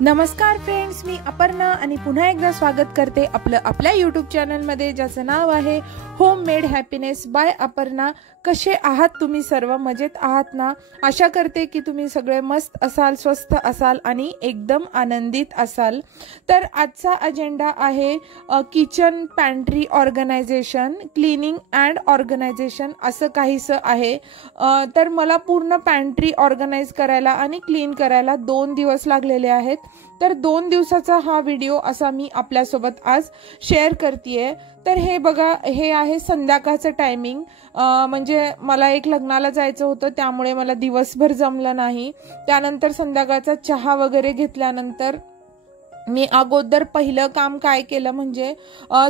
नमस्कार फ्रेंड्स, मी अपर्णा आणि पुन्हा एकदा स्वागत करते आपल्या यूट्यूब चॅनलमध्ये, ज्याचं नाव आहे home made happiness by Aparna. कसे आहात तुम्ही सर्व? मजेत आहात ना? आशा करते की तुम्ही सगळे मस्त असाल, स्वस्थ असाल आणि एकदम आनंदित असाल। तर आजचा अजेंडा आहे kitchen pantry organisation, cleaning and organisation असं काहीसं आहे। तर मला पूर्ण पॅन्ट्री ऑर्गनाइज करायला आणि क्लीन करायला 2 दिवस लागलेले आहेत। तर 2 दिवसाचा हा व्हिडिओ असा मी आपल्यासोबत आज शेअर करतेय। तर हे बघा, हे आहे संध्याकाळचं टायमिंग। म्हणजे मला एक लग्नाला जायचं होतं, त्यामुळे मला दिवसभर जमलं नाही। त्यानंतर संध्याकाळचा चहा वगैरे घेतल्यानंतर मी अगोदर पहिलं काम काय केलं म्हणजे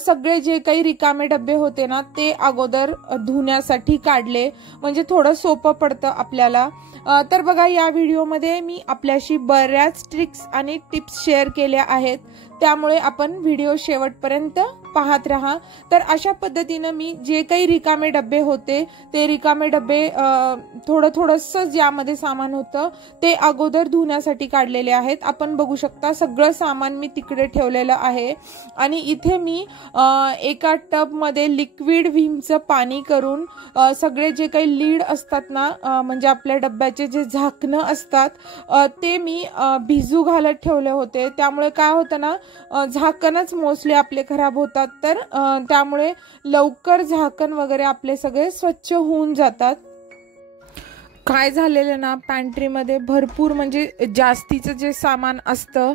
सगळे जे काही रिकामे डब्बे होते ना ते अगोदर धुण्यासाठी काढले, म्हणजे थोडं सोपं पडतं आपल्याला। तर बघा, या व्हिडिओमध्ये मी आपल्याशी बऱ्याच ट्रिक्स आणि टिप्स शेअर केल्या आहेत, त्यामुळे आपण व्हिडिओ शेवटपर्यंत पाहत राहा। तर अशा पद्धतीने मी जे काही रिकामे डब्बे होते ते रिकामे डब्बे थोडंसं ज्यामध्ये सामान होतं ते अगोदर धुण्यासाठी काढलेले आहेत। आपण बघू शकता सगळं सामान मी तिकडे ठेवलेलं आहे आणि इथे मी एका टब मध्ये लिक्विड व्हीमचं पाणी करून सगळे जे काही लीड असतात ना, म्हणजे आपल्या डब्याचे जे झाकणं असतात ते मी भिजू घालत ठेवले होते। त्यामुळे काय होतं ना, झाकणच मोस्टली आपले खराब होतात, तर त्यामुळे लवकर झाकण वगैरे आपले सगळे स्वच्छ होऊन जातात। काय झालेलं ना, पॅन्ट्रीमध्ये भरपूर म्हणजे जास्तीचं जे सामान असतं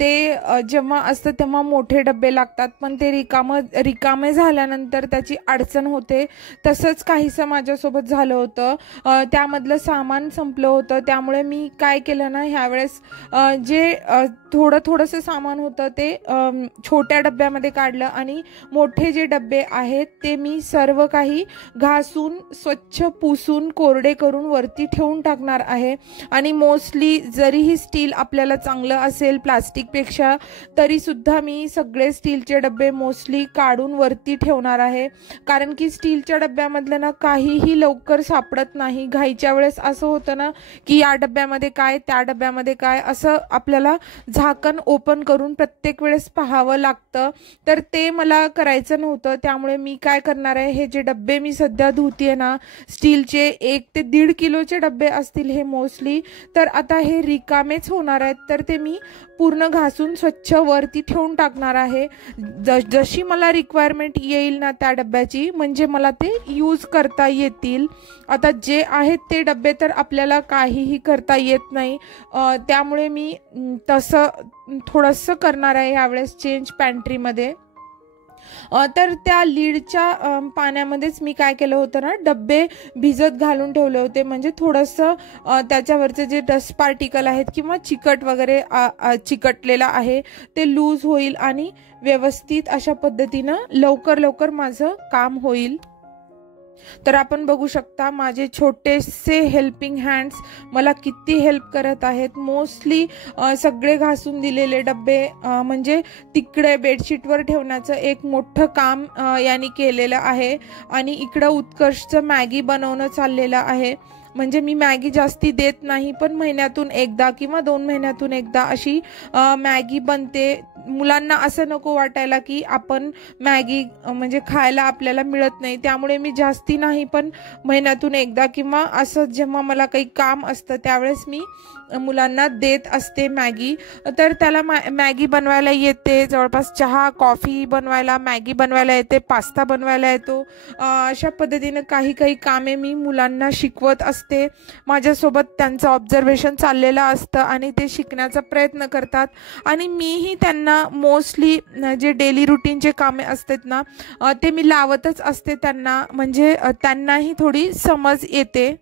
ते जेव्हा असतं तेव्हा मोठे डबे लागतात, पण ते रिकामे झाल्यानंतर त्याची अडचण होते। तसंच काहीसं माझ्यासोबत झालं होतं, त्यामधलं सामान संपलं होतं। त्यामुळे मी काय केलं ना, ह्यावेळेस जे थोडंसं सामान होतं ते छोट्या डब्यामध्ये काढलं आणि मोठे जे डबे आहेत ते मी सर्व काही घासून स्वच्छ पुसून कोरडे करून वरती ठेवून टाकणार आहे। आणि मोस्टली जरीही स्टील आपल्याला चांगलं असेल प्लास्टिक पेक्षा, तरी सुद्धा मी सगळे स्टीलचे डबे मोस्टली काढून वरती ठेवणार आहे, कारण की स्टीलच्या डब्यामधलं ना काहीही लवकर सापडत नाही। घाईच्या वेळेस असं होतं ना की या डब्यामध्ये काय, त्या डब्यामध्ये काय, असं आपल्याला झाकण ओपन करून प्रत्येक वेळेस पाहावं लागतं। तर ते मला करायचं नव्हतं, त्यामुळे मी काय करणार आहे, हे जे डब्बे मी सध्या धुतीये ना, स्टीलचे 1 ते 1.5 किलोचे डब्बे असतील हे मोस्टली, तर आता हे रिकामेच होणार आहेत। तर ते मी पूर्ण घासून स्वच्छ वरती ठेवून टाकणार आहे। जशी मला रिक्वायरमेंट येईल ना त्या डब्याची, म्हणजे मला ते यूज करता येतील। आता जे आहेत ते डब्बे तर आपल्याला काहीही करता येत नाही, त्यामुळे मी तसं थोडंसं करणार आहे यावेळेस चेंज पॅन्ट्रीमध्ये। तर त्या लीडच्या पाण्यामध्येच मी काय केलं होतं ना, डब्बे भिजत घालून ठेवले होते, म्हणजे थोडंसं त्याच्यावरचे जे डस्ट पार्टिकल आहेत किंवा चिकट वगैरे चिकटलेलं आहे ते लूज होईल आणि व्यवस्थित अशा पद्धतीनं लवकर माझं काम होईल। तर आपण बघू शकता माझे छोटेसे हेल्पिंग हँड्स मला किती हेल्प करत आहेत। मोस्टली सगळे घासून दिलेले डब्बे म्हणजे तिकडे बेडशीटवर ठेवण्याचं एक मोठं काम यांनी केलेलं आहे। आणि इकडं उत्कर्षचं मॅगी बनवणं चाललेलं आहे। म्हणजे मी मॅगी जास्ती देत नाही, पण महिन्यातून एकदा किंवा 2 महिन्यातून एकदा अशी मॅगी बनते। मुलांना असं नको वाटायला की आपण मॅगी म्हणजे खायला आपल्याला मिळत नाही, त्यामुळे मी जास्ती नाही, पण महिन्यातून एकदा किंवा असं जेव्हा मला काही काम असतं त्यावेळेस मी मुलांना देत असते मॅगी। तर त्याला मॅगी बनवायला येते, जवळपास चहा कॉफी बनवायला, मॅगी बनवायला येते, पास्ता बनवायला येतो। अशा पद्धतीने काही कामे मी मुलांना शिकवत असते। माझ्यासोबत त्यांचं ऑब्झर्वेशन चाललेलं असतं आणि ते शिकण्याचा प्रयत्न करतात। आणि मीही त्यांना मोस्टली जे डेली रुटीनचे कामे असतात ना ते मी लावतच असते त्यांना, म्हणजे त्यांनाही थोडी समज येते।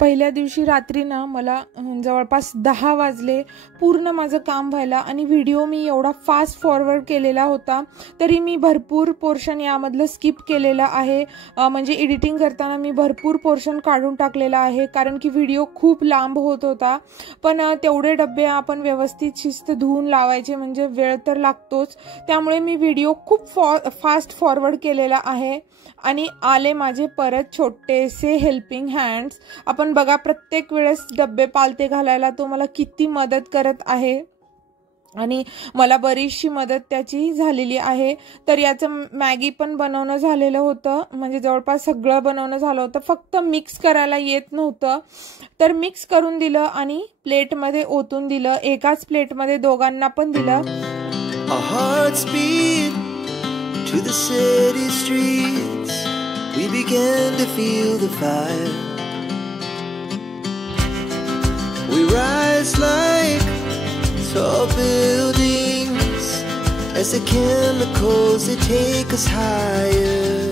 पहिल्या दिवशी रात्री ना मला जवळपास 10 वाजले पूर्ण माझं काम व्हायला, आणि व्हिडिओ मी एवढा फास्ट फॉरवर्ड केलेला होता तरी मी भरपूर पोर्शन यामधलं स्किप केलेलं आहे। म्हणजे एडिटिंग करताना मी भरपूर पोर्शन काढून टाकलेला आहे, कारण की व्हिडिओ खूप लांब होत होता। पण तेवढे डब्बे आपण व्यवस्थित शिस्त धुवून लावायचे, म्हणजे वेळ तर लागतोच, त्यामुळे मी व्हिडिओ खूप फास्ट फॉरवर्ड केलेला आहे। आणि आले माझे परत छोटेसे हेल्पिंग हँड्स। आपण पण बघा प्रत्येक वेळेस डब्बे पालते घालायला तो मला किती मदत करत आहे आणि मला बरीचशी मदत त्याची झालेली आहे। तर याचं मॅगी पण बनवणं झालेलं होतं, म्हणजे जवळपास सगळं बनवणं झालं होतं, फक्त मिक्स करायला येत नव्हतं। तर मिक्स करून दिलं आणि प्लेटमध्ये ओतून दिलं, एकाच प्लेटमध्ये दोघांना पण दिलं। Our hearts beat to the city streets. We began to feel the fire. We rise like tall buildings as the chemicals they take us higher.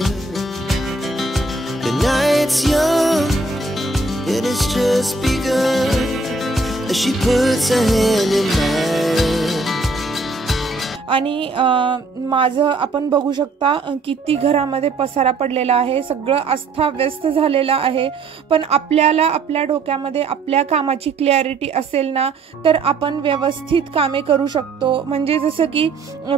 The night's young and it's just begun as she puts her hand in mine. आणि माझं आपण बघू शकता किती घरामध्ये पसारा पडलेला आहे, सगळं अस्ताव्यस्त झालेलं आहे। पण आपल्याला आपल्या डोक्यामध्ये आपल्या कामाची क्लॅरिटी असेल ना तर आपण व्यवस्थित कामे करू शकतो। म्हणजे जसं की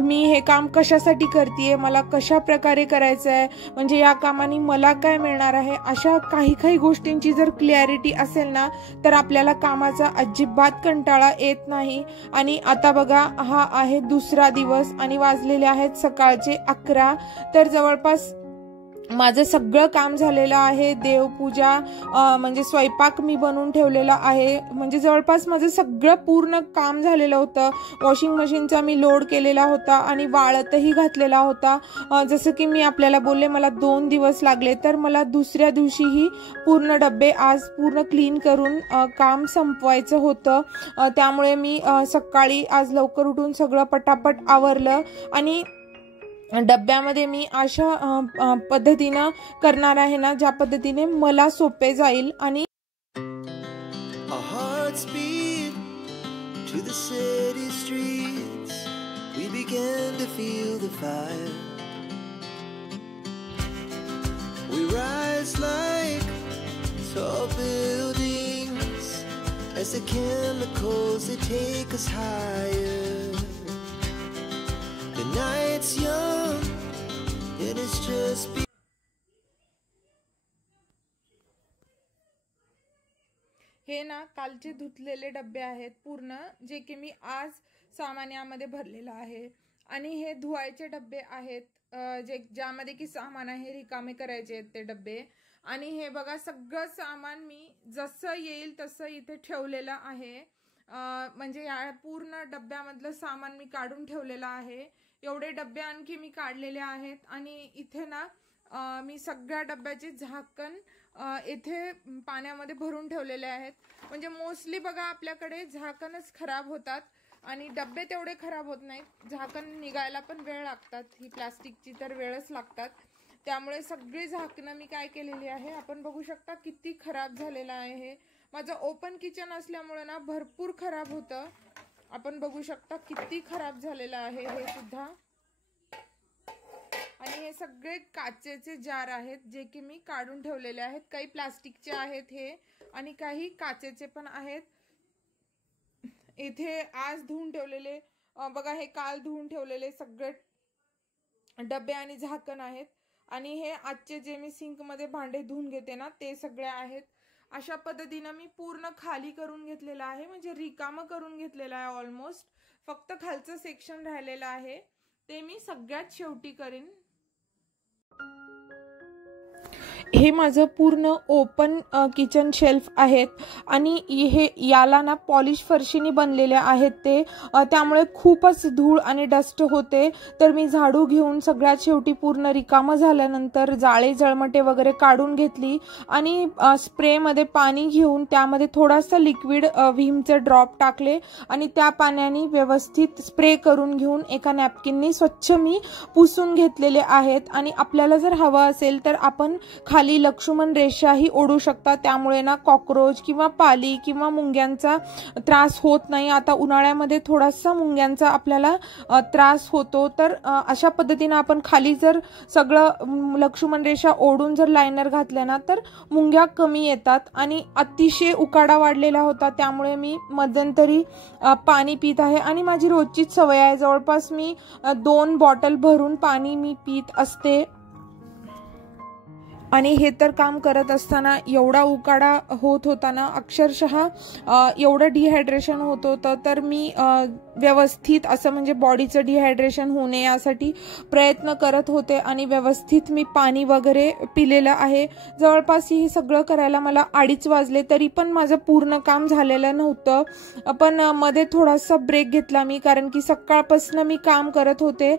मी हे काम कशासाठी करतेय, मला कशा प्रकारे करायचं आहे, म्हणजे या कामाने मला काय मिळणार आहे, अशा काही गोष्टींची जर क्लॅरिटी असेल ना तर आपल्याला कामाचा अजिबात कंटाळा येत नाही। आणि आता बघा हा आहे दुसरा दिवस आणि वाजलेले आहेत सकाळचे 11। तर जवळपास माझं सगळं काम झालेलं आहे, देवपूजा म्हणजे स्वयंपाक मी बनवून ठेवलेला आहे, म्हणजे जवळपास माझं सगळं पूर्ण काम झालेलं होतं। वॉशिंग मशीनचा मी लोड केलेला होता आणि वाळतही घातलेला होता। जसं की मी आपल्याला बोलले मला 2 दिवस लागले, तर मला दुसऱ्या दिवशीही पूर्ण डब्बे आज पूर्ण क्लीन करून काम संपवायचं होतं। त्यामुळे मी सकाळी आज लवकर उठून सगळं पटापट आवरलं आणि डब्यामध्ये मी अशा पद्धतीने करणार आहे ना ज्या पद्धतीने मला सोपे जाईल। आणि Our hearts beat to the city streets. We began to feel the fire. We rise like tall buildings as the chemicals they take us higher. The night's young and it's just हे ना कालचे धुतलेले डब्बे आहेत पूर्ण, जे की मी आज सामान्यामध्ये भरलेला आहे। आणि हे धुवायचे डब्बे आहेत जे ज्यामध्ये की सामान आहे रिकामे करायचे आहेत ते डब्बे। आणि हे बघा सगळं सामान मी जसं येईल तसं इथे ठेवलेलं आहे, म्हणजे या पूर्ण डब्यामधलं सामान मी काढून ठेवलेलं आहे। एवढे डब्बे आणखी मी काढलेले आहेत आणि इथे ना मी सगळ्या डब्याचे झाकण इथे पाण्यामध्ये भरून ठेवलेले आहेत। म्हणजे मोस्टली बघा आपल्याकडे झाकणच खराब होतात आणि डब्बे तेवढे खराब होत नाहीत, झाकण निघायला पण वेळ लागतात, ही प्लास्टिकची तर वेळच लागतात। त्यामुळे सगळी झाकणं मी काय केलेली आहे आपण बघू शकता किती खराब झालेलं आहे। माझं ओपन किचन असल्यामुळे ना भरपूर खराब होतं, आपण बघू शकता किती खराब झालेलं आहे हे सुद्धा। आणि हे सगळे काचेचे जार आहेत जे की मी काढून ठेवलेले आहेत, काही प्लास्टिकचे आहेत हे आणि काही काचेचे पण आहेत। इथे आज धुवून ठेवलेले बघा, हे काल धुवून ठेवलेले सगळे डब्बे आणि झाकण आहेत। आणि हे आजचे जे मी सिंक मध्ये भांडे धुवून घेते ना ते सगळे आहेत। अशा पद्धतीने मी पूर्ण खाली करून घेतलेला आहे, म्हणजे रिकाम करून घेतलेला आहे ऑलमोस्ट, फक्त खालचं सेक्शन राहिलेलं आहे ते मी सगळ्यात शेवटी करेन। हे माझं पूर्ण ओपन किचन शेल्फ आहेत आणि हे याला ना पॉलिश फरशीने बनलेले आहेत ते, त्यामुळे खूपच धूळ आणि डस्ट होते। तर मी झाडू घेऊन सगळ्यात शेवटी पूर्ण रिकामं झाल्यानंतर जाळे जळमटे वगैरे काढून घेतली आणि स्प्रे मध्ये पाणी घेऊन त्यामध्ये थोडासा लिक्विड व्हीमचे ड्रॉप टाकले आणि त्या पाण्याने व्यवस्थित स्प्रे करून घेऊन एका नॅपकिननी स्वच्छ मी पुसून घेतलेले आहेत। आणि आपल्याला जर हवं असेल तर आपण खाली लक्ष्मण रेषा ही ओढू शकता, त्यामुळे ना कॉकरोच किंवा पाली किंवा मुंग्यांचा त्रास होत नाही। आता उन्हाळ्यामध्ये थोडासा मुंग्यांचा आपल्याला त्रास होतो, तर अशा पद्धतीने आपण खाली जर सगळं लक्ष्मण रेषा ओढून जर लायनर घातलं ना तर मुंग्या कमी येतात। आणि अतिशय उकाडा वाढलेला होता त्यामुळे मी मध्यंतरी पाणी पित आहे आणि माझी रोजचीच सवय आहे, जवळपास मी 2 बॉटल भरून पाणी मी पित असते। आणि हे तर काम करत असताना एवढा उकाडा होत होता ना, अक्षरशः एवढं डिहायड्रेशन होत होतं. तर मी व्यवस्थित असं म्हणजे बॉडीचं डिहायड्रेशन होऊ नये यासाठी प्रयत्न करत होते आणि व्यवस्थित मी पाणी वगैरे पिलेलं आहे. जवळपास हे सगळं करायला मला 2:30 वाजले, तरी पण माझं पूर्ण काम झालेलं नव्हतं. पण मध्ये थोडासा ब्रेक घेतला मी, कारण की सकाळपासून मी काम करत होते.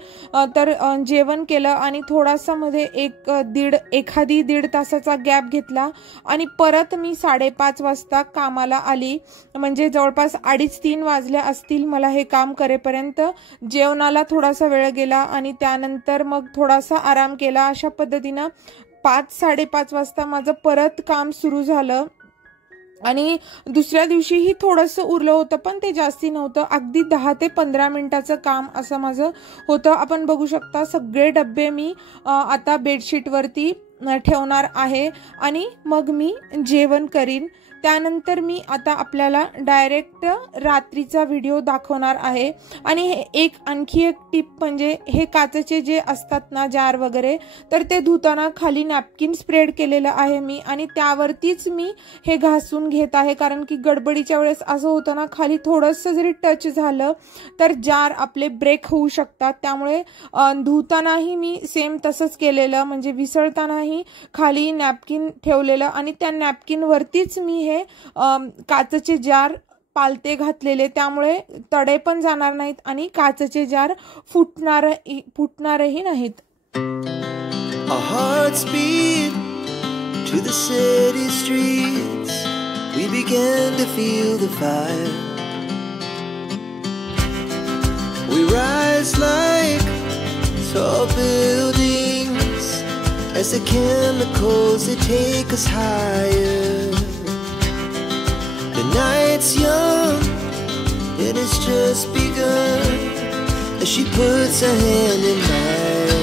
तर जेवण केलं आणि थोडासा मध्ये एखादी दीड तासाचा गॅप घेतला आणि परत मी 5:30 वाजता कामाला आली. म्हणजे जवळपास 2:30-3 वाजले असतील मला हे काम करेपर्यंत. जेवणाला थोडासा वेळ गेला आणि त्यानंतर मग थोडासा आराम केला. अशा पद्धतीनं 5-5:30 वाजता माझं परत काम सुरू झालं. आणि दुसऱ्या दिवशीही थोडंसं उरलं होतं, पण ते जास्ती नव्हतं. अगदी 10 ते 15 मिनिटाचं काम असं माझं होतं. आपण बघू शकता सगळे डब्बे मी आता बेडशीटवरती ठेवणार आहे आणि मग मी जेवण करीन. त्यानंतर मी आता आपल्याला डायरेक्ट रात्रीचा व्हिडिओ दाखवणार आहे. आणि आणखी एक टिप म्हणजे हे काचेचे जे असतात ना जार वगैरे, तर ते धुताना खाली नॅपकिन स्प्रेड केलेलं आहे मी आणि त्यावरतीच मी हे घासून घेत आहे. कारण की गडबडीच्या वेळेस असं होतं ना, खाली थोडंसं जरी टच झालं तर जार आपले ब्रेक होऊ शकतात. त्यामुळे धुतानाही मी सेम तसंच केलेलं, म्हणजे विसळतानाही खाली नॅपकिन ठेवलेलं आणि त्या नॅपकिनवरतीच मी हे काचेचे जार पालते घातलेले. त्यामुळे तडे पण जाणार नाहीत आणि काचेचे जार फुटणारही नाहीत. Our hearts beat to the city streets. We began to feel the fire. We rise like tall buildings as the chemicals they take us higher. The night's young and it's just begun as she puts her hand in mine.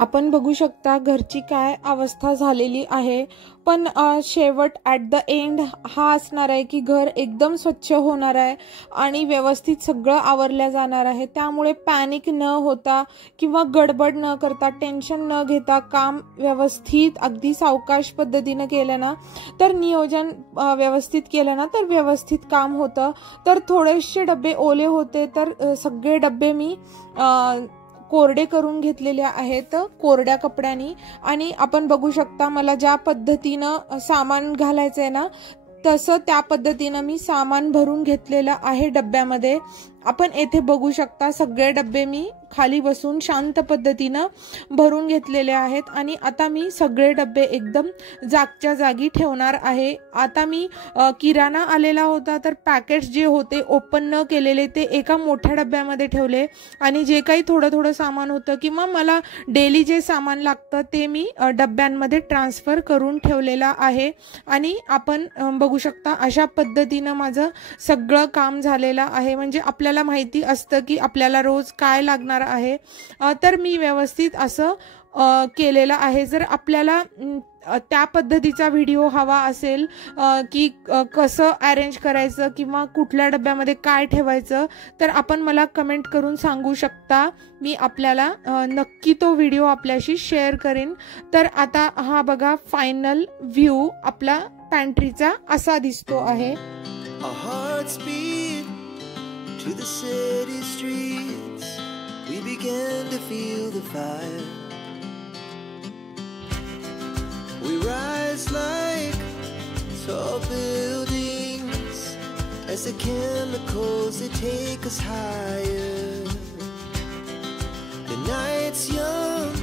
आपण बघू शकता घरची काय अवस्था झालेली आहे. पण शेवट ॲट द एंड हा असणार आहे की घर एकदम स्वच्छ होणार आहे आणि व्यवस्थित सगळं आवरलं जाणार आहे. त्यामुळे पॅनिक न होता किंवा गडबड न करता, टेन्शन न घेता काम व्यवस्थित अगदी सावकाश पद्धतीनं केलं ना, तर नियोजन व्यवस्थित केलं ना, तर व्यवस्थित काम होतं. तर थोडेसे डबे ओले होते, तर सगळे डबे मी कोरडे करून घेतलेले आहेत कोरड्या कपड्यांनी. आणि आपण बघू शकता मला ज्या पद्धतीनं सामान घालायचंय ना, तसं त्या पद्धतीनं मी सामान भरून घेतलेलं आहे डब्यामध्ये. आपण येथे बघू शकता सगळे डब्बे मी खाली बसून शांत पद्धतीनं भरून घेतलेले आहेत. आणि आता मी सगळे डब्बे एकदम जागच्या जागी ठेवणार आहे. आता मी किराणा आलेला होता, तर पॅकेट्स जे होते ओपन न केलेले ते एका मोठ्या डब्यामध्ये ठेवले. आणि जे काही थोडं सामान होतं किंवा मला डेली जे सामान लागतं ते मी डब्यांमध्ये ट्रान्सफर करून ठेवलेलं आहे. आणि आपण बघू शकता अशा पद्धतीनं माझं सगळं काम झालेलं आहे. म्हणजे आपल्याला माहिती असतं की आपल्याला रोज काय लागणार आहे, तर मी व्यवस्थित असं केलेलं आहे. जर आपल्याला त्या पद्धतीचा व्हिडिओ हवा असेल की कसं अरेंज करायचं किंवा कुठल्या डब्यामध्ये काय ठेवायचं, तर आपण मला कमेंट करून सांगू शकता. मी आपल्याला नक्की तो व्हिडिओ आपल्याशी शेअर करेन. तर आता हा बघा फायनल व्ह्यू आपला पॅन्ट्रीचा असा दिसतो आहे. To the city streets, we began to feel the fire. We rise like tall buildings as the chemicals they take us higher. The night's young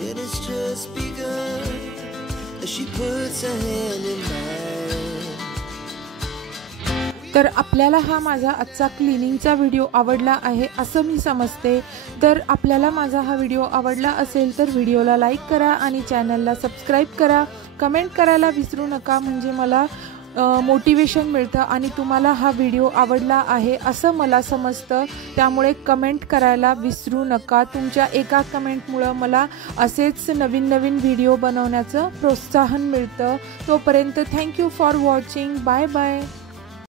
and it's just begun as she puts her hand in mine. तर आपल्याला हा माझा आजचा क्लिनिंगचा video आवडला आहे असं मी समजते. तर आपल्याला माझा हा व्हिडिओ आवडला असेल तर व्हिडिओला लाईक करा आणि चॅनलला सबस्क्राईब करा. कमेंट करायला विसरू नका, म्हणजे मला मोटिवेशन मिळतं आणि तुम्हाला हा व्हिडिओ आवडला आहे असं मला समजतं. त्यामुळे कमेंट करायला विसरू नका. तुमच्या एका कमेंटमुळं मला असेच नवीन व्हिडिओ बनवण्याचं प्रोत्साहन मिळतं. तोपर्यंत thank you for watching. Bye bye.